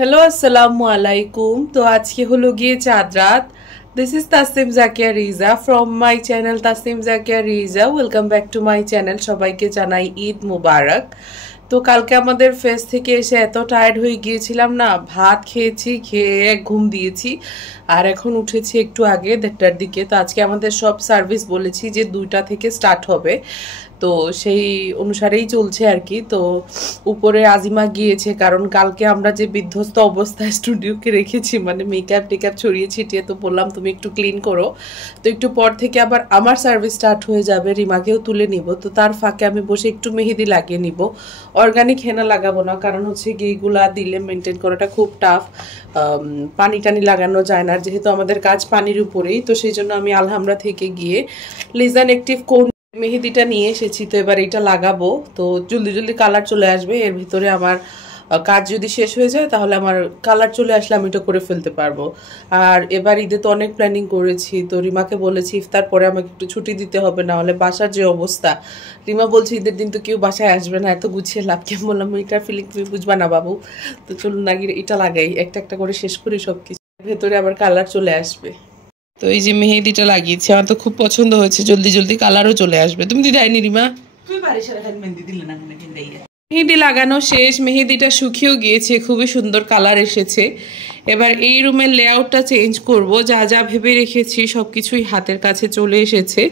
Hello আসসালামু আলাইকুম। তো আজকে হলো গিয়ে চাঁদ রাত। This is Tasnim Zakia Reza from my channel Tasnim Zakia Reza. Welcome back to my channel. সবাইকে জানাই ঈদ মুবারক। তো কালকে আমাদের ফেস থেকে এসে এত টায়ার্ড হয়ে গিয়েছিলাম না, ভাত খেয়েছি, খেয়ে ঘুম দিয়েছি, আর এখন উঠেছি একটু আগে 1:30টার দিকে। তো আজকে আমাদের সব সার্ভিস বলেছি যে 2টা থেকে স্টার্ট হবে, তো সেই অনুসারেই চলছে আর কি। তো উপরে আজিমা গিয়েছে, কারণ কালকে আমরা যে বিধ্বস্ত অবস্থায় স্টুডিওকে রেখেছি, মানে মেকআপ টেকআপ ছড়িয়ে ছিটিয়ে, তো বললাম তুমি একটু ক্লিন করো। তো একটু পর থেকে আবার আমার সার্ভিস স্টার্ট হয়ে যাবে, রিমাকেও তুলে নিব। তো তার ফাঁকে আমি বসে একটু মেহেদি লাগিয়ে নিব। অর্গানিক হেনা লাগাবো না, কারণ হচ্ছে গিয়েগুলা দিলে মেনটেন করাটা খুব টাফ। পানি টানি লাগানো যায় না, যেহেতু আমাদের কাজ পানির উপরেই। তো সেই জন্য আমি আলহামরা থেকে গিয়ে লিজান অ্যাক্টিভ কোন মেহেদিটা নিয়ে এসেছি। তো এবার এটা লাগাবো, তো জলদি জলদি কালার চলে আসবে। এর ভিতরে আমার কাজ যদি শেষ হয়ে যায় তাহলে আমার কালার চলে আসলে আমি এটা করে ফেলতে পারবো। আর এবার ঈদে তো অনেক প্ল্যানিং করেছি, তো রিমাকে বলেছি ইফতার পরে আমাকে একটু ছুটি দিতে হবে, না হলে বাসার যে অবস্থা। রিমা বলছে ঈদের দিন তো কেউ বাসায় আসবে না, এত গুছিয়ে লাভ কি। বললাম এটার ফিলিং তুমি বুঝবা না বাবু। তো চলুন না এটা লাগাই, একটা একটা করে শেষ করি সব কিছু, ভেতরে আবার কালার চলে আসবে। তো এই যে মেহেদিটা লাগিয়েছি, আমার তো খুব পছন্দ হয়েছে, জলদি জলদি কালারও চলে আসবে। তুমি তো যাইনি রিমা? মেহেদি লাগানো শেষ, মেহেদিটা শুকিয়েও গিয়েছে, খুবই সুন্দর কালার এসেছে। এবার এই রুমের লেআউটটা চেঞ্জ করব, যা যা ভেবে রেখেছি সব কিছুই হাতের কাছে চলে এসেছে।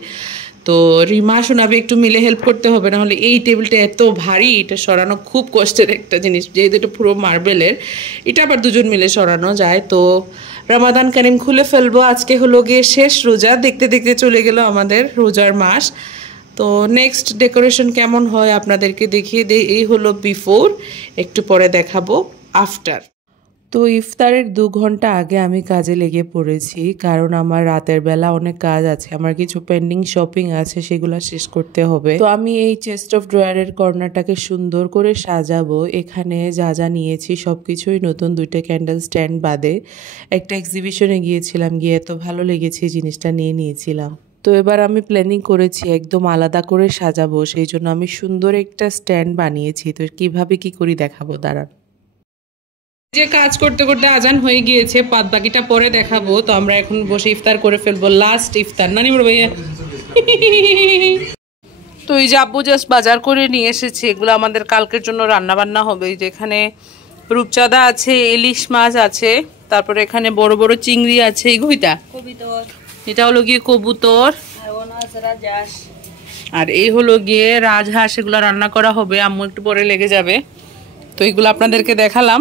তো রিমা শোনাবে একটু মিলে হেল্প করতে হবে, না হলে এই টেবিলটা এত ভারী, এটা সরানো খুব কষ্টের একটা জিনিস, যেহেতু এটা পুরো মার্বেলের। এটা আবার দুজন মিলে সরানো যায়। তো রমাদান কারিম খুলে ফেলবো, আজকে হলো গিয়ে শেষ রোজা, দেখতে দেখতে চলে গেল আমাদের রোজার মাস। তো নেক্সট ডেকোরেশন কেমন হয় আপনাদেরকে দেখিয়ে দিই। এই হলো বিফোর, একটু পরে দেখাবো আফটার। তো ইফতারের 2 ঘন্টা আগে আমি কাজে লেগে পড়েছি, কারণ আমার রাতের বেলা অনেক কাজ আছে, আমার কিছু পেন্ডিং শপিং আছে, সেগুলো শেষ করতে হবে। তো আমি এই চেস্ট অফ ড্রয়ারের কর্নারটাকে সুন্দর করে সাজাবো। এখানে যা যা নিয়েছি সব কিছুই নতুন, 2টা ক্যান্ডেল স্ট্যান্ড বাদে। একটা এক্সিবিশনে গিয়েছিলাম, গিয়ে এত ভালো লেগেছে জিনিসটা নিয়ে নিয়েছিলাম। তো এবার আমি প্ল্যানিং করেছি একদম আলাদা করে সাজাবো, সেই জন্য আমি সুন্দর একটা স্ট্যান্ড বানিয়েছি। তো কিভাবে কি করি দেখাবো, দাঁড়ান। যে কাজ করতে করতে আজান হয়ে গিয়েছে, বাদ বাকিটা পরে দেখাবো। তো আমরা এখন বসে ইফতার করে ফেলবো, লাস্ট ইফতার। নানি বড় ভাইয়া তো এই যে আব্বু জাস্ট বাজার করে নিয়ে এসেছে, এগুলো আমাদের কালকের জন্য রান্না বান্না হবে। যেখানে রূপচাঁদা আছে, ইলিশ মাছ আছে, তারপরে এখানে বড় বড় চিংড়ি আছে, এই ঘুইটা এটা হলো গিয়ে কবুতর, আর এই হলো গিয়ে রাজহাঁস। এগুলো রান্না করা হবে, আম্মু একটু পরে লেগে যাবে। তো এইগুলো আপনাদেরকে দেখালাম,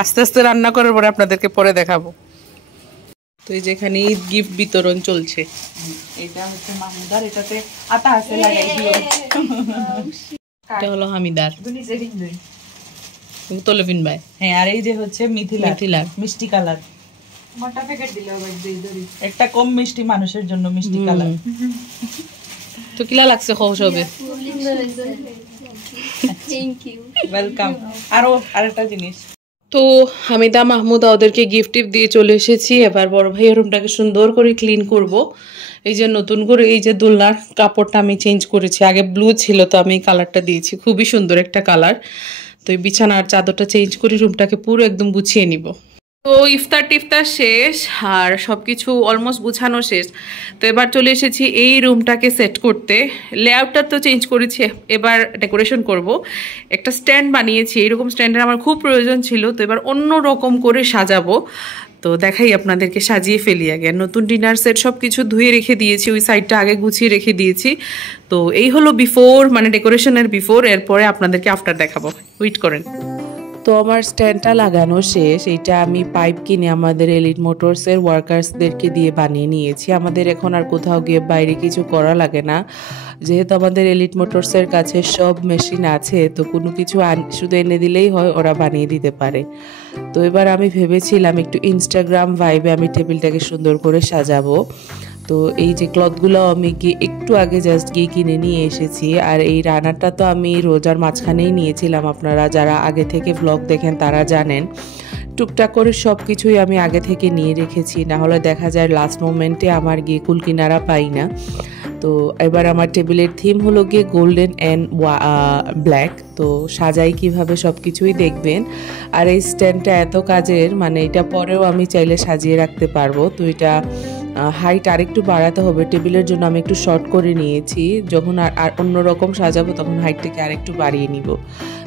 আস্তে আস্তে রান্না করার পরে আপনাদেরকে পরে দেখাবো। তো এই যেখানে ঈদ গিফট বিতরণ চলছে, এটা হচ্ছে মাহমুদার, এটাতে আটা আছে লাগাই দিও। এটা হলো হামিদার, তোলে পিন ভাই। হ্যাঁ, আর এই যে হচ্ছে মিথিলা মিষ্টি কালার, মোটা প্যাকেট দিলে হবে একটা কম মিষ্টি মানুষের জন্য মিষ্টি কালার। তো কিলা লাগছে খোশ হবে, থ্যাংক ইউ, ওয়েলকাম। আরেকটা জিনিস, তো হামিদা মাহমুদা ওদেরকে গিফট দিয়ে চলে এসেছি। এবার বড় ভাইয়ের রুমটাকে সুন্দর করে ক্লিন করব। এই যে নতুন করে এই যে দোলনার কাপড়টা আমি চেঞ্জ করেছি, আগে ব্লু ছিল, তো আমি কালারটা দিয়েছি, খুবই সুন্দর একটা কালার। তো এই বিছানার চাদরটা চেঞ্জ করে রুমটাকে পুরো একদম গুছিয়ে নিব। তো ইফতার টিফতার শেষ, আর সব কিছু অলমোস্ট গুছানো শেষ। তো এবার চলে এসেছি এই রুমটাকে সেট করতে। লেআউটটা তো চেঞ্জ করেছি, এবার ডেকোরেশন করব। একটা স্ট্যান্ড বানিয়েছি, এইরকম স্ট্যান্ডের আমার খুব প্রয়োজন ছিল, তো এবার অন্য রকম করে সাজাবো। তো দেখাই আপনাদেরকে, সাজিয়ে ফেলি আগে। নতুন ডিনার সেট সব কিছু ধুয়ে রেখে দিয়েছি, ওই সাইডটা আগে গুছিয়ে রেখে দিয়েছি। তো এই হলো বিফোর, মানে ডেকোরেশনের বিফোর। এরপরে আপনাদেরকে আফটার দেখাবো, ওয়েট করেন। তো আমার স্ট্যান্ডটা লাগানো শেষ। এটা আমি পাইপ কিনে আমাদের এলিট মোটরসের ওয়ার্কার্সদেরকে দিয়ে বানিয়ে নিয়েছি। আমাদের এখন আর কোথাও গিয়ে বাইরে কিছু করা লাগে না, যেহেতু আমাদের এলিট মোটরসের কাছে সব মেশিন আছে। তো কোনো কিছু শুধু এনে দিলেই হয়, ওরা বানিয়ে দিতে পারে। তো এবার আমি ভেবেছিলাম একটু ইনস্টাগ্রাম ভাইবে আমি টেবিলটাকে সুন্দর করে সাজাবো। তো এই যে ক্লথগুলো আমি একটু আগে জাস্ট গিয়ে কিনে নিয়ে এসেছি। আর এই রান্নাটা তো আমি রোজার মাঝখানেই নিয়েছিলাম, আপনারা যারা আগে থেকে ব্লগ দেখেন তারা জানেন। টুকটাক করে সব কিছুই আমি আগে থেকে নিয়ে রেখেছি, না হলে দেখা যায় লাস্ট মোমেন্টে আমার গিয়ে কুল কিনারা পাই না। তো এবার আমার টেবিলের থিম হলো গিয়ে গোল্ডেন অ্যান্ড ব্ল্যাক। তো সাজাই কিভাবে সব কিছুই দেখবেন। আর এই স্ট্যান্ডটা এত কাজের, মানে এটা পরেও আমি চাইলে সাজিয়ে রাখতে পারবো। তো এটা হাইট আরেকটু বাড়াতে হবে, টেবিলের জন্য আমি একটু শর্ট করে নিয়েছি। যখন আর অন্যরকম সাজাবো তখন হাইটটাকে আরেকটু বাড়িয়ে নিব।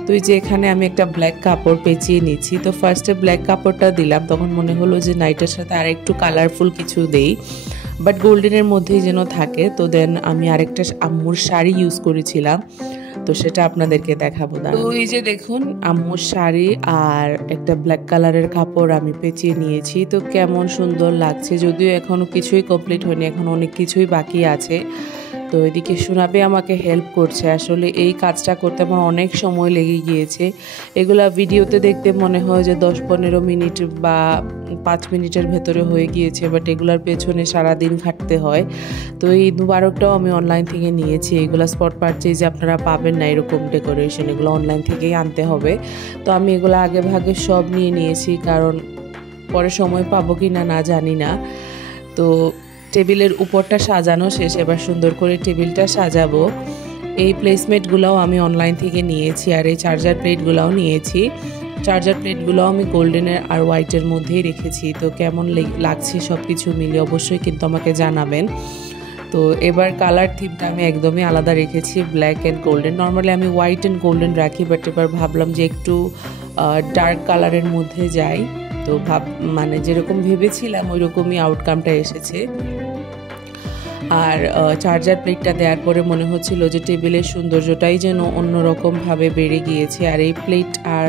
তো এই যে এখানে আমি একটা ব্ল্যাক কাপড় পেঁচিয়ে নিচ্ছি। তো ফার্স্টে ব্ল্যাক কাপড়টা দিলাম, তখন মনে হলো যে নাইটের সাথে আর একটু কালারফুল কিছু দেই, বাট গোল্ডেনের মধ্যেই যেন থাকে। তো দেন আমি আরেকটা আম্মুর শাড়ি ইউজ করেছিলাম, তো সেটা আপনাদেরকে দেখাবো। তো এই যে দেখুন আম্মুর শাড়ি আর একটা ব্ল্যাক কালারের কাপড় আমি পেঁচিয়ে নিয়েছি। তো কেমন সুন্দর লাগছে, যদিও এখনো কিছুই কমপ্লিট হয়নি, এখন অনেক কিছুই বাকি আছে। তো এদিকে সুনাবে আমাকে হেল্প করছে। আসলে এই কাজটা করতে আমার অনেক সময় লেগে গিয়েছে। এগুলা ভিডিওতে দেখতে মনে হয় যে 10-15 মিনিট বা 5 মিনিটের ভেতরে হয়ে গিয়েছে, বাট এগুলার পেছনে সারাদিন খাটতে হয়। তো এই ঈদ মুবারকটাও আমি অনলাইন থেকে নিয়েছি। এগুলো স্পট পারচেজে আপনারা পাবেন না এরকম ডেকোরেশন, এগুলো অনলাইন থেকেই আনতে হবে। তো আমি এগুলো আগে ভাগে সব নিয়ে নিয়েছি, কারণ পরে সময় পাবো কি না জানি না। তো টেবিলের উপরটা সাজানো শেষ, এবার সুন্দর করে টেবিলটা সাজাবো। এই প্লেসমেন্টগুলোও আমি অনলাইন থেকে নিয়েছি, আর এই চার্জার প্লেটগুলোও নিয়েছি। চার্জার প্লেটগুলোও আমি গোল্ডেনের আর হোয়াইটের মধ্যেই রেখেছি। তো কেমন লাগছে সব কিছু মিলিয়ে অবশ্যই কিন্তু আমাকে জানাবেন। তো এবার কালার থিমটা আমি একদমই আলাদা রেখেছি, ব্ল্যাক অ্যান্ড গোল্ডেন। নর্মালি আমি হোয়াইট অ্যান্ড গোল্ডেন রাখি, বাট এবার ভাবলাম যে একটু ডার্ক কালারের মধ্যে যাই। তো মানে যেরকম ভেবেছিলাম ওই রকমই আউটকামটা এসেছে। আর চার্জার প্লেটটা দেওয়ার পরে মনে হচ্ছিল যে টেবিলের সৌন্দর্যটাই যেন অন্যরকমভাবে বেড়ে গিয়েছে। আর এই প্লেট আর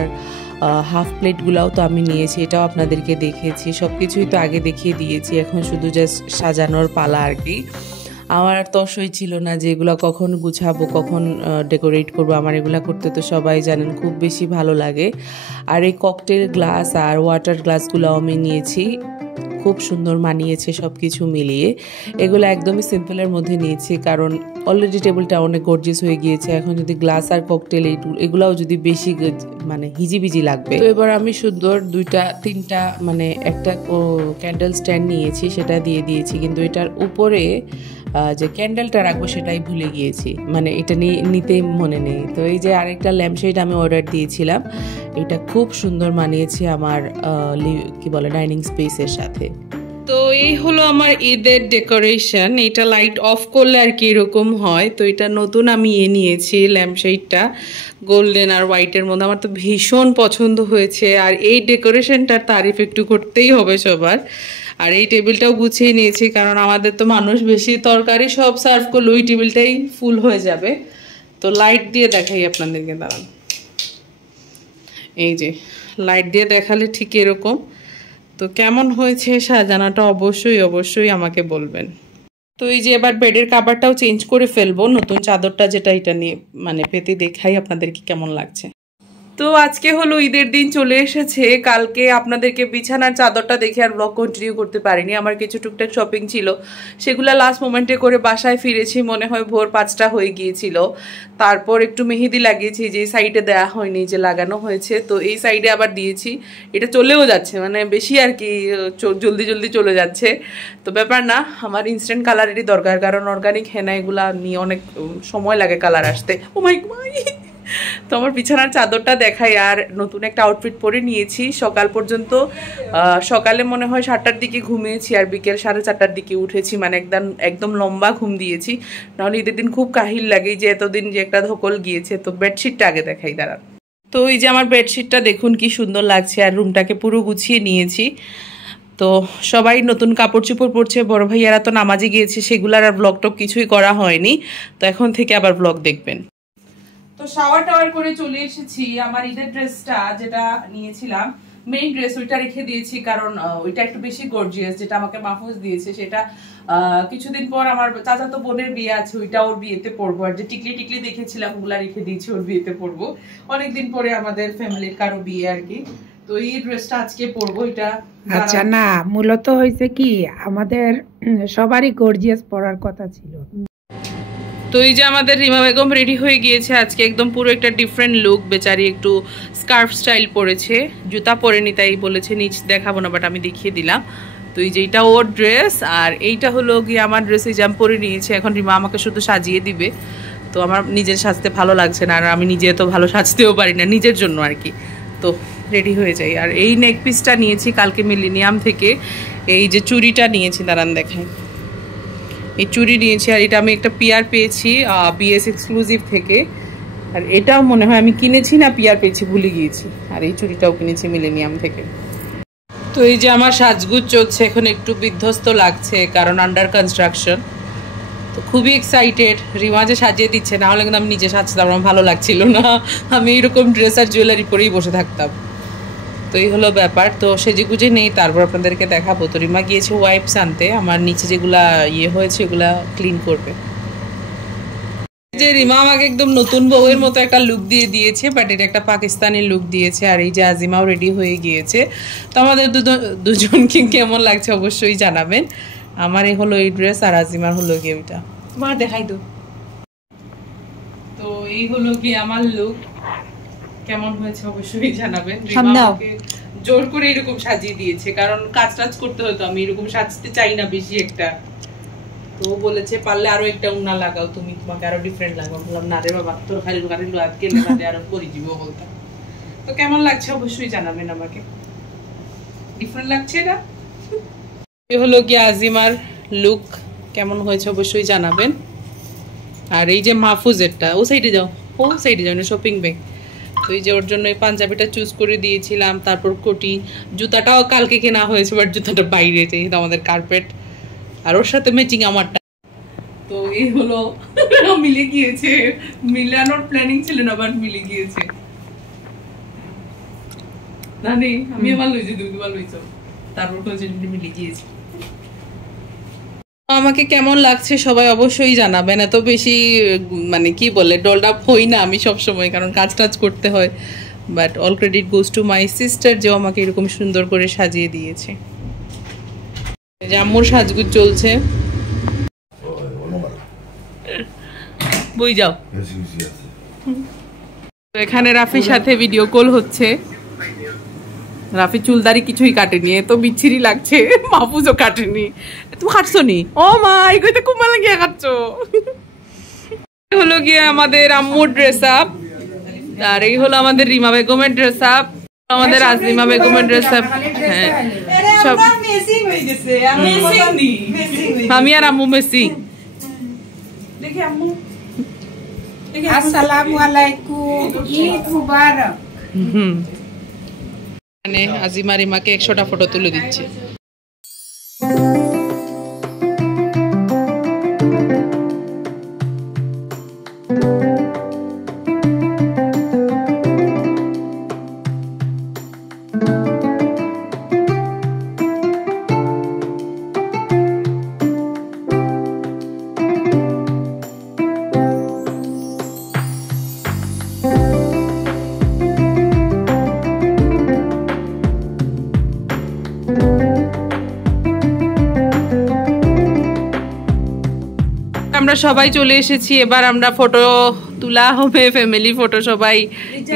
হাফ প্লেটগুলোও তো আমি নিয়েছি, এটাও আপনাদেরকে দেখিয়েছি। সব কিছুই তো আগে দেখিয়ে দিয়েছি, এখন শুধু জাস্ট সাজানোর পালা আর কি। আমার আর তসই ছিল না যে এগুলো কখন গুছাবো, কখন ডেকোরেট করবো। আমার এগুলো করতে তো সবাই জানেন খুব বেশি ভালো লাগে। আর এই ককটেল গ্লাস আর ওয়াটার গ্লাসগুলোও আমি নিয়েছি, খুব সুন্দর মানিয়েছে সব কিছু মিলিয়ে। এগুলো একদমই সিম্পলের মধ্যে নিয়েছি, কারণ অলরেডি টেবিলটা অনেক গর্জিয়াস হয়ে গিয়েছে। এখন যদি গ্লাস আর ককটেল এগুলাও যদি বেশি মানে হিজিবিজি লাগবে। তো এবার আমি সুন্দর 2-3টা মানে একটা ক্যান্ডেল স্ট্যান্ড নিয়েছি, সেটা দিয়ে দিয়েছি। কিন্তু এটার উপরে যে ক্যান্ডেলটা রাখবো সেটাই ভুলে গিয়েছি, মানে এটা নিতেই মনে নেই। তো এই যে আরেকটা ল্যাম্পশেড আমি অর্ডার দিয়েছিলাম, এটা খুব সুন্দর মানিয়েছে আমার কি বলে ডাইনিং স্পেসের সাথে। তো এই হলো আমার ঈদের ডেকোরেশন। এটা লাইট অফ করলে আর কি এরকম হয়। তো এটা নতুন আমি নিয়েছি ল্যাম্পশেডটা গোল্ডেন আর হোয়াইটের মধ্যে, আমার তো ভীষণ পছন্দ হয়েছে। আর এই ডেকোরেশনটার তারিফ একটু করতেই হবে সবার। আর এই টেবিলটাও গুছিয়ে নিয়েছি, কারণ আমাদের তো মানুষ বেশি, তরকারি সব সার্ভ করলে ওই টেবিলটাই ফুল হয়ে যাবে। তো লাইট দিয়ে দেখাই আপনাদেরকে, দাঁড়ান। এই যে লাইট দিয়ে দেখালে ঠিক এরকম। তো কেমন হয়েছে সাজানোটা অবশ্যই আমাকে বলবেন। তো এই যে এবার বেডের কাভারটাও চেঞ্জ করে ফেলবো, নতুন চাদরটা যেটা এটা নিয়ে মানে পেতে দেখাই আপনাদেরকে কেমন লাগছে। তো আজকে হলো ঈদের দিন চলে এসেছে। কালকে আপনাদেরকে বিছানার চাদরটা দেখে আর ব্লগ কন্টিনিউ করতে পারিনি, আমার কিছু টুকটাক শপিং ছিল, সেগুলো লাস্ট মোমেন্টে করে বাসায় ফিরেছি, মনে হয় ভোর 5টা হয়ে গিয়েছিল। তারপর একটু মেহেদি লাগিয়েছি, যে সাইডে দেওয়া হয়নি, যে লাগানো হয়েছে, তো এই সাইডে আবার দিয়েছি। এটা চলেও যাচ্ছে, মানে বেশি আর কি জলদি চলে যাচ্ছে। তো ব্যাপার না, আমার ইনস্ট্যান্ট কালারেরই দরকার, কারণ অর্গানিক হেনা এগুলা নিয়ে অনেক সময় লাগে কালার আসতে। ও মাই তো আমার বিছানার চাদরটা দেখাই। আর নতুন একটা আউটফিট পরে নিয়েছি। সকাল পর্যন্ত সকালে মনে হয় 7টার দিকে ঘুমিয়েছি, আর বিকেল 4:30টার দিকে উঠেছি, মানে একদম লম্বা ঘুম দিয়েছি। নাহলে ঈদের দিন খুব কাহিল লাগে যে এতদিন যে একটা ধকল গিয়েছে। তো বেডশিটটা আগে দেখাই, দাঁড়ান। তো এই যে আমার বেডশিটটা দেখুন কি সুন্দর লাগছে, আর রুমটাকে পুরো গুছিয়ে নিয়েছি। তো সবাই নতুন কাপড় চোপড় পরছে, বড় ভাইয়ারা তো নামাজে গিয়েছে, সেগুলার আর ব্লগ টক কিছুই করা হয়নি। তো এখন থেকে আবার ব্লগ দেখবেন। তো শাওয়ার টাওয়ার করে চলে এসেছি। আমার ঈদের ড্রেসটা যেটা নিয়েছিলাম, মেইন ড্রেস, ওইটা রেখে দিয়েছি, কারণ ওইটা একটু বেশি গর্জিয়াস, যেটা আমাকে মাহফুজ দিয়েছে। সেটা কিছুদিন পর আমার চাচাতো বোনের বিয়ে আছে, ওইটা ওর বিয়েতে পরবো। আর যে টিকলি দেখেছিলাম ওগুলা রেখে দিয়েছি, ওর বিয়েতে পরবো। অনেকদিন পরে আমাদের ফ্যামিলির কারো বিয়ে আর কি। তো এই ড্রেসটা আজকে পরবো। এটা আচ্ছা, না মূলত হয়েছে কি, আমাদের সবারই গর্জিয়াস পরার কথা ছিল। তো এই যে আমাদের রিমা বেগম রেডি হয়ে গিয়েছে আজকে, একদম পুরো একটা ডিফারেন্ট লুক। বেচারি একটু স্কার্ফ স্টাইল পরেছে, জুতা পরেনি, তাই বলেছে নিচ দেখাবো না, বাট আমি দেখিয়ে দিলাম। তো এই যে এইটা ওর ড্রেস, আর এইটা হলো গিয়ে আমার ড্রেস। এই যে আমি পরে নিয়েছি, এখন রিমা আমাকে শুধু সাজিয়ে দিবে। তো আমার নিজের সাজতে ভালো লাগছে না, আর আমি নিজে তো ভালো সাজতেও পারি না নিজের জন্য আর কি। তো রেডি হয়ে যাই। আর এই নেক পিসটা নিয়েছি কালকে মিলেনিয়াম থেকে। এই যে চুড়িটা নিয়েছি, দাঁড়ান দেখাই। এই চুড়ি নিয়েছি, আর এটা আমি একটা পিয়ার পেয়েছি বিএস এক্সক্লুসিভ থেকে। আর এটাও মনে হয় আমি কিনেছি না পিয়ার পেয়েছি, ভুলে গিয়েছি। আর এই চুড়িটাও কিনেছি মিলেনিয়াম থেকে। তো এই যে আমার সাজগুজ চলছে, এখন একটু বিধ্বস্ত লাগছে কারণ আন্ডার কনস্ট্রাকশন। তো খুবই এক্সাইটেড, রিমা যে সাজিয়ে দিচ্ছে, না হলে কিন্তু আমি নিজে সাজতাম, আমার ভালো লাগছিল না। আমি এরকম ড্রেস আর জুয়েলারি পরেই বসে থাকতাম। তো এই হলো ব্যাপার। তো সেজে গুজে নেই, তারপর আপনাদেরকে দেখাবো। তো রিমা গিয়েছে ওয়াইপস আনতে, আমার নিচে যেগুলা ইয়ে হয়েছে ওগুলা ক্লিন করবে। যে রিমা আমাকে একদম নতুন বউয়ের মতো একটা লুক দিয়ে দিয়েছে, বাট এটা একটা পাকিস্তানি লুক দিয়েছে। আর এই যে আজিমাও রেডি হয়ে গিয়েছে। তো আমাদের দুজনকে কেমন লাগছে অবশ্যই জানাবেন। আমার এই হলো এই ড্রেস, আর আজিমার হলো গিয়ে ওইটা। তোমার দেখাই তো। তো এই হলো কি আমার লুক, কেমন হয়েছে অবশ্যই জানাবেন। রিমা আমাকে জোর করে এরকম সাজিয়ে দিয়েছে, কারণ কাজ টাজ করতে হতো, আমি এরকম সাজতে চাই না বেশি একটা। তো বলেছে পারলে আরো একটা উন্না লাগাও তুমি, তোমাকে আরো ডিফারেন্ট লাগাও। বললাম না রে বাবা, তোর খালি গাড়ি লো আজকে লেখাতে আরো করে দিব বলতাম। তো কেমন লাগছে অবশ্যই জানাবেন আমাকে, ডিফারেন্ট লাগছে না? এই হলো কি আজিমার লুক, কেমন হয়েছে অবশ্যই জানাবেন। আর এই যে মাহফুজেরটা, ও সাইডে যাও, ও সাইডে যাও না, শপিং ব্যাগ। তো এই যে ওর জন্য এই পাঞ্জাবিটা চুজ করে দিয়েছিলাম, তারপর কোটি। জুতাটাও কালকে কেনা হয়েছে, বাট জুতাটা বাইরে, যেহেতু আমাদের কার্পেট। আর ওর সাথে ম্যাচিং আমারটা। তো এই হলো মিলে গিয়েছে, মিলানোর প্ল্যানিং ছিল না, বাট মিলে গিয়েছে। না নেই, আমি আমার লইছি, তুমি তোমার লইছো, তারপর মিলে গিয়েছে। আমাকে কেমন লাগছে সবাই অবশ্যই জানাবেন। এত বেশি মানে কি বলে ডলড আপ হই না আমি সব সময়, কারণ কাজ টাজ করতে হয়। But all credit goes to my sister, যে আমাকে এরকম সুন্দর করে সাজিয়ে দিয়েছে। যে আম্মুর সাজগুজ চলছে, বই যাও। তো এখানে রাফির সাথে ভিডিও কল হচ্ছে। রাফি চুলদারি কিছুই কাটেনি, তো বিচ্ছিরি লাগছে। মাহফুজও কাটেনি। তুমি কাটছো নি? ও মা, এগুলো কুমার গিয়ে কাটছো। হলো গিয়ে আমাদের আম্মুর ড্রেস আপ, আর এই হলো আমাদের রিমা বেগমের ড্রেস আপ, আমাদের আজিমা বেগমের ড্রেস আপ। হ্যাঁ, সব আমি আর আম্মু মেসি। আসসালামু আলাইকুম, ঈদ মুবারক। মানে আজিমা রিমাকে 100টা ফটো তুলে দিচ্ছে। আমরা সবাই চলে এসেছি, এবার আমরা ফটো তোলা হবে, ফ্যামিলি ফটো। সবাই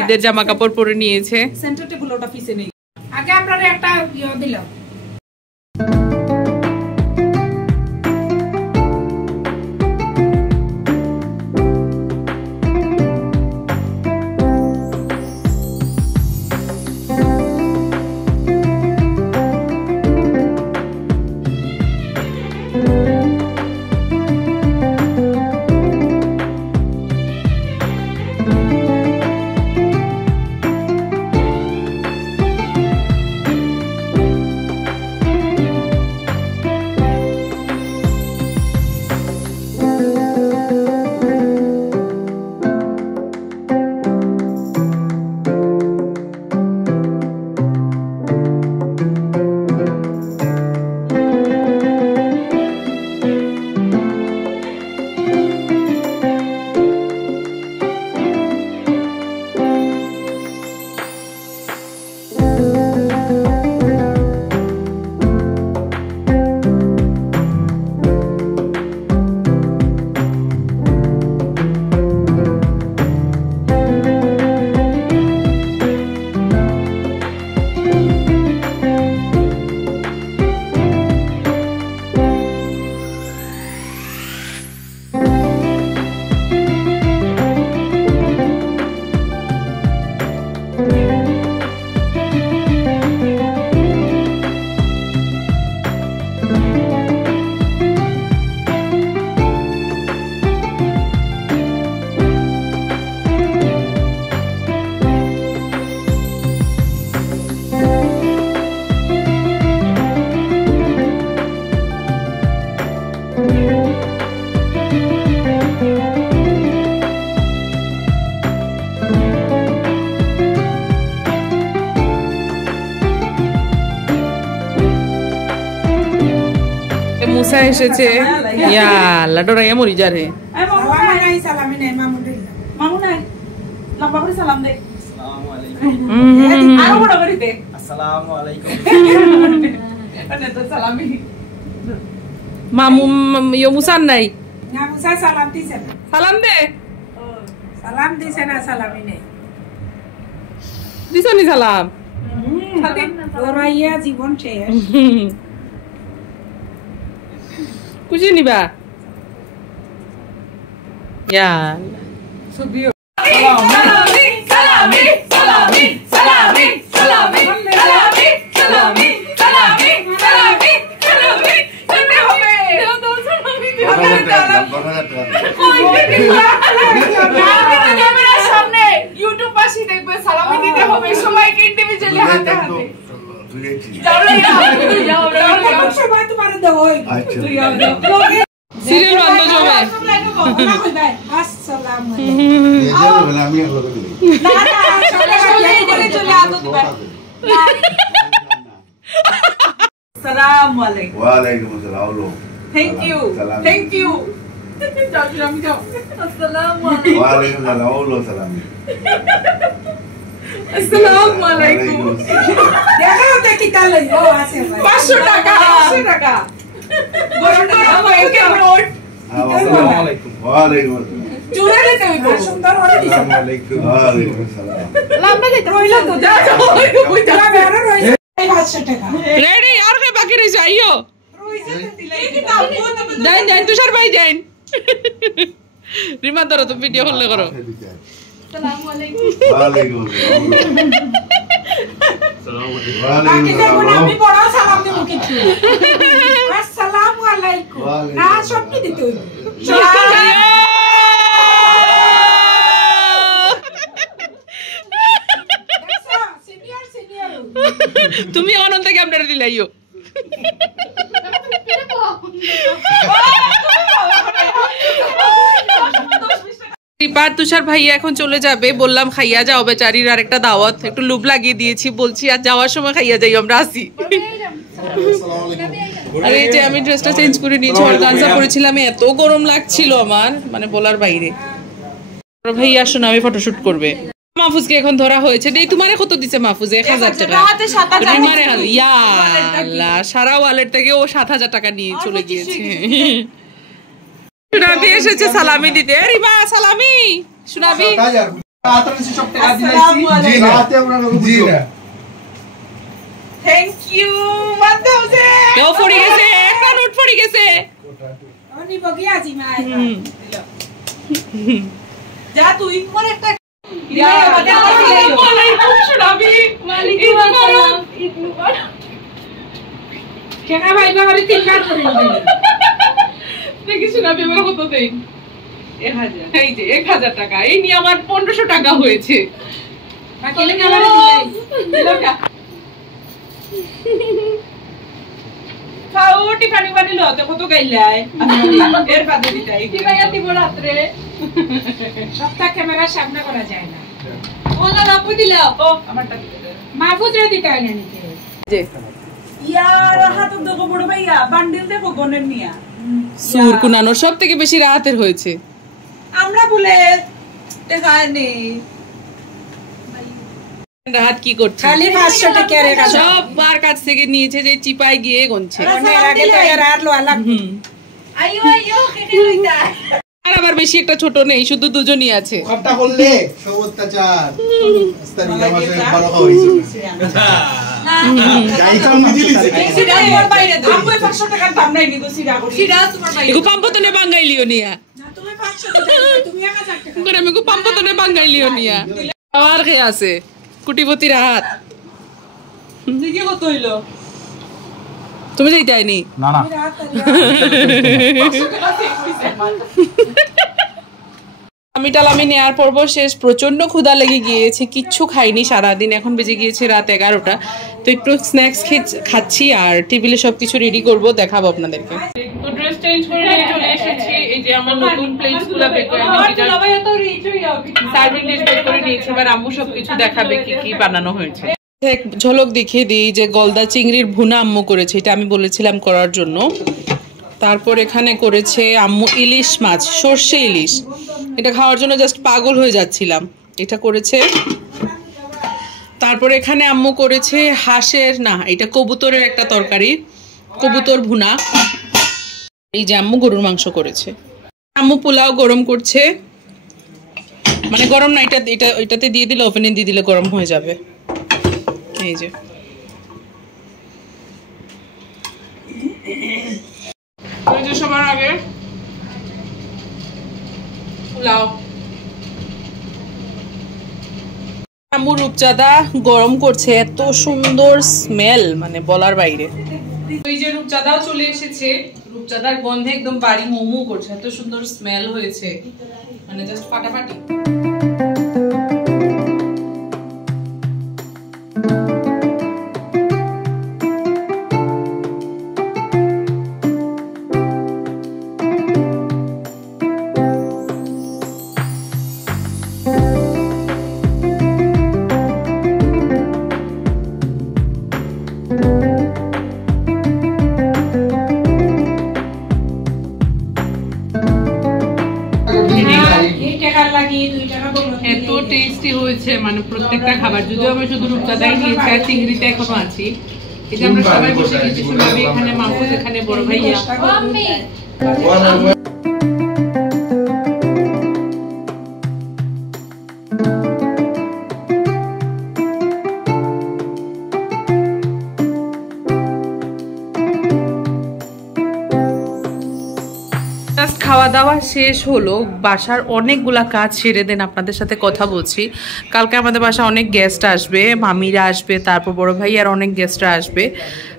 ঈদের জামা কাপড় পরে নিয়েছে। সেন্টার টেবিল ওটা পিছে নেই, আগে আমরা একটা দিল। মুসা এসেছে ইয়া আল্লাহ ডরাইয়া মরি যা রে সালামি নাই মামু নাই লম্বা করে সালাম দে আর বড় করে দে আসসালামু আলাইকুম মানে তো সালামি মামু ইয়ো মুসান নাই না মুসা সালাম দিছে না সালাম দে সালাম দিছে না সালামি নাই দিছনি সালাম ওরাইয়া জীবন শেষ খুশি নিবা ইয়া সুবিও সালামি সালামি সালামি সালামি সালামি সালামি সালামি সালামি সালামি সালামি তুমি হবে তো সালামি ক্যামেরার সামনে ইউটিউব পাশে দেখবে সালামি দিতে হবে সবাইকে ইন্ডিভিজুয়ালি হাতে হাতে সবাই তোমার দেবো সিরিয়াল বন্ধ যাবে আসসালামু আসসালামু আলাইকুম ওয়া আলাইকুম আসসালাম থ্যাংক ইউ থ্যাংক ইউ আমি যাও আসসালামু আলাইকুম ওয়া আলাইকুম আসসালাম আসসালামু আলাইকুম দেখো দেখি কালে ও আছে ভাই 500 টাকা 500 টাকা গরম টাকা ওকে নোট আসসালামু আলাইকুম ওয়া আলাইকুম আসসালাম চুরা দিতে হইব সুন্দর হলে দিছে আসসালামু আলাইকুম ওয়া আলাইকুম আসসালাম লম্বা দিতে হইল তো যা যা ওই টাকা বেরো রইছে 500 টাকা রেডি আর কে বাকি রইছে আইও রইছে তো দিলাই কি তাও যাই যাই তুষার ভাই যাই রিমা ধরো তুমি ভিডিও কল করো আসসালামু আলাইকুম ওয়া আলাইকুম আসসালাম বাকি দেখুন আমি বড় সালাম দেব কিছু আসসালামু আলাইকুম না সব কি দিতে হইব সিনিয়র সিনিয়র তুমি অনন্ত থেকে আপনারা দিলাইও রিপার তুষার ভাইয়া এখন চলে যাবে বললাম খাইয়া যাও বেচারির আর একটা দাওয়াত একটু লুপ লাগিয়ে দিয়েছি বলছি আর যাওয়ার সময় খাইয়া যাই আমরা আসি আর এই যে আমি ড্রেসটা চেঞ্জ করে নিয়েছি অর্গানজা পরেছিলাম এত গরম লাগছিল আমার মানে বলার বাইরে ভাইয়া আসুন আমি ফটোশুট করবে মাহফুজকে এখন ধরা হয়েছে এই তোমারে কত দিছে মাহফুজ 1000 টাকা রিমারে ইয়া আল্লাহ সারা ওয়ালেট থেকে ও 7000 টাকা নিয়ে চলে গিয়েছে সুনাবি এসেছে সালামি দিতে রিমা সালামি সুনাবি আসসালামু আলাইকুম জি না থ্যাংক ইউ 1000 কেউ পড়ে গেছে একটা নোট পড়ে গেছে অনি বগিয়া জি মাই যা তুই মোর একটা ইয়া আসসালামু আলাইকুম সুনাবি ওয়ালাইকুম আসসালাম ঈদ মুবারক কেনা ভাই বাবারে তিনবার করে দেখি সুনাবি আমার কত দেই 1000 এই যে 1000 টাকা এই নিয়ে আমার 1500 টাকা হয়েছে বাকি লেগে আমারে দিলাই দিলকা খাও টিফানি বানি লো তো কত গাইলাই এর বাদে দিতাই টিফাইয়া দিব রাত্রে সপ্তাহ ক্যামেরার সামনে করা যায় না ওলা রাপু দিলা ও আমারটা দিতে দে মাহফুজরে দিতে হয় না নিতে যে ইয়ার হাত দেখো বড় ভাইয়া বান্ডিল দেখো গনের নিয়া সুর কুনানোর সব থেকে বেশি রাতের হয়েছে আমরা বলে দেখায়নি রাত কি করছে খালি 500 টাকা রেখা সব বার কাছ থেকে নিয়েছে যে চিপাই গিয়ে গনছে অনেক আগে তো এর আর লো আলাগ আইও আইও কেটে লইতা আর আবার বেশি একটা ছোট নেই শুধু দুজনই আছে খট্টা করলে সব অত্যাচার আস্তানি জামাসে ভালো খাওয়াইছো গাইছাম দিলিছে সিডা তোমার বাইরে দাও আমি 500 টাকার দাম নাই নিগো সিডা করি সিডা তোমার বাইরে এগো পাম্পতনে বাঙ্গাইলিও নিয়া না তুমি 500 টাকা তুমি 1000 টাকা করে আমি পাম্পতনে বাঙ্গাইলিও নিয়া আর কে আছে কুটিপতির হাত দিকে কত হইলো তুমি যাইতাইনি না না আমি টালামি নেওয়ার পর্ব শেষ প্রচন্ড ক্ষুধা লেগে গিয়েছে কিচ্ছু খাইনি সারাদিন এখন বেজে গিয়েছে রাত 11টা তো একটু স্ন্যাক্স খাচ্ছি আর টেবিলে সবকিছু রেডি করব দেখাবো আপনাদেরকে তো ড্রেস চেঞ্জ করে নিয়ে চলে এসেছি এই যে আমার নতুন প্লেটসগুলো বের করে নিয়েছি ভাইয়া তো রিচ হইয়া সার্ভিং ডিশ বের করে নিয়েছি এবার আম্মু সবকিছু দেখাবে কি কি বানানো হয়েছে এক ঝলক দেখিয়ে দিই যে গলদা চিংড়ির ভুনা আম্মু করেছে এটা আমি বলেছিলাম করার জন্য তারপর এখানে করেছে আম্মু ইলিশ মাছ, সর্ষে ইলিশ। এটা খাওয়ার জন্য জাস্ট পাগল হয়ে যাচ্ছিলাম। এটা করেছে। তারপর এখানে আম্মু করেছে হাঁসের না, এটা কবুতরের একটা তরকারি, কবুতর ভুনা। এই যে আম্মু গরুর মাংস করেছে। আম্মু পোলাও গরম করছে, মানে গরম না, এটাতে দিয়ে দিলে, ওভেনে দিয়ে দিলে গরম হয়ে যাবে। এই যে সবার আগে পোলাও। আম্মু রূপচাঁদা গরম করছে, এত সুন্দর স্মেল, মানে বলার বাইরে। এই যে রূপচাঁদাও চলে এসেছে, রূপচাঁদার গন্ধে একদম বাড়ি মোমো করছে, এত সুন্দর স্মেল হয়েছে, মানে জাস্ট ফাটাফাটি। এত টেস্টি হয়েছে, মানে প্রত্যেকটা খাবার। যদিও আমি শুধু রূপচাঁদাই নিয়েছি আর চিংড়িতে এখনো আছি। এই যে আমরা সবাই বসে গেছি, সুনাবি এখানে, মাহফুজ এখানে, বড় ভাইয়া। খাওয়া দাওয়া শেষ হলো, বাসার অনেকগুলা কাজ সেরে দেন আপনাদের সাথে কথা বলছি। কালকে আমাদের বাসা অনেক গেস্ট আসবে, মামিরা আসবে, তারপর বড় ভাই আর অনেক গেস্টরা আসবে।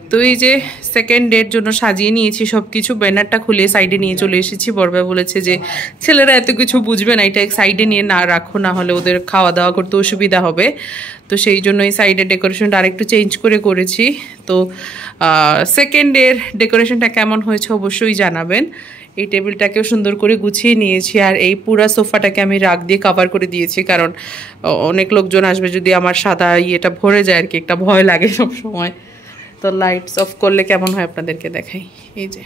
তো এই যে সেকেন্ড ডের জন্য সাজিয়ে নিয়েছি সব কিছু। ব্যানারটা খুলে সাইডে নিয়ে চলে এসেছি। বড় ভাই বলেছে যে ছেলেরা এত কিছু বুঝবে না, এটা সাইডে নিয়ে না রাখো, না হলে ওদের খাওয়া দাওয়া করতে অসুবিধা হবে। তো সেই জন্য এই সাইডের ডেকোরেশনটা আরেকটু চেঞ্জ করে করেছি। তো সেকেন্ড ডের ডেকোরেশনটা কেমন হয়েছে অবশ্যই জানাবেন। এই টেবিলটাকেও সুন্দর করে গুছিয়ে নিয়েছি, আর এই পুরা সোফাটাকে আমি রাগ দিয়ে কভার করে দিয়েছি, কারণ অনেক লোকজন আসবে, যদি আমার সাদা ইয়েটা ভরে যায় আর কি, একটা ভয় লাগে সব সময়। তো লাইটস অফ করলে কেমন হয় আপনাদেরকে দেখাই। এই যে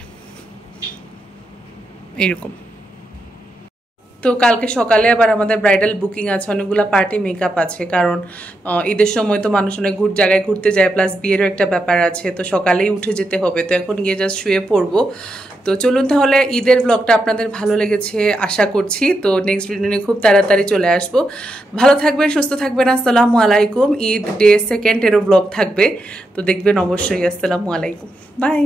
এইরকম। তো কালকে সকালে আবার আমাদের ব্রাইডাল বুকিং আছে, অনেকগুলো পার্টি মেকআপ আছে, কারণ ঈদের সময় তো মানুষ অনেক জায়গায় ঘুরতে যায়, প্লাস বিয়েরও একটা ব্যাপার আছে। তো সকালেই উঠে যেতে হবে, তো এখন গিয়ে জাস্ট শুয়ে পড়বো। তো চলুন তাহলে, ঈদের ব্লগটা আপনাদের ভালো লেগেছে আশা করছি। তো নেক্সট ভিডিও নিয়ে খুব তাড়াতাড়ি চলে আসবো। ভালো থাকবেন, সুস্থ থাকবেন। আসসালামু আলাইকুম। ঈদ ডে সেকেন্ডেরও ব্লগ থাকবে, তো দেখবেন অবশ্যই। আসসালামু আলাইকুম, বাই।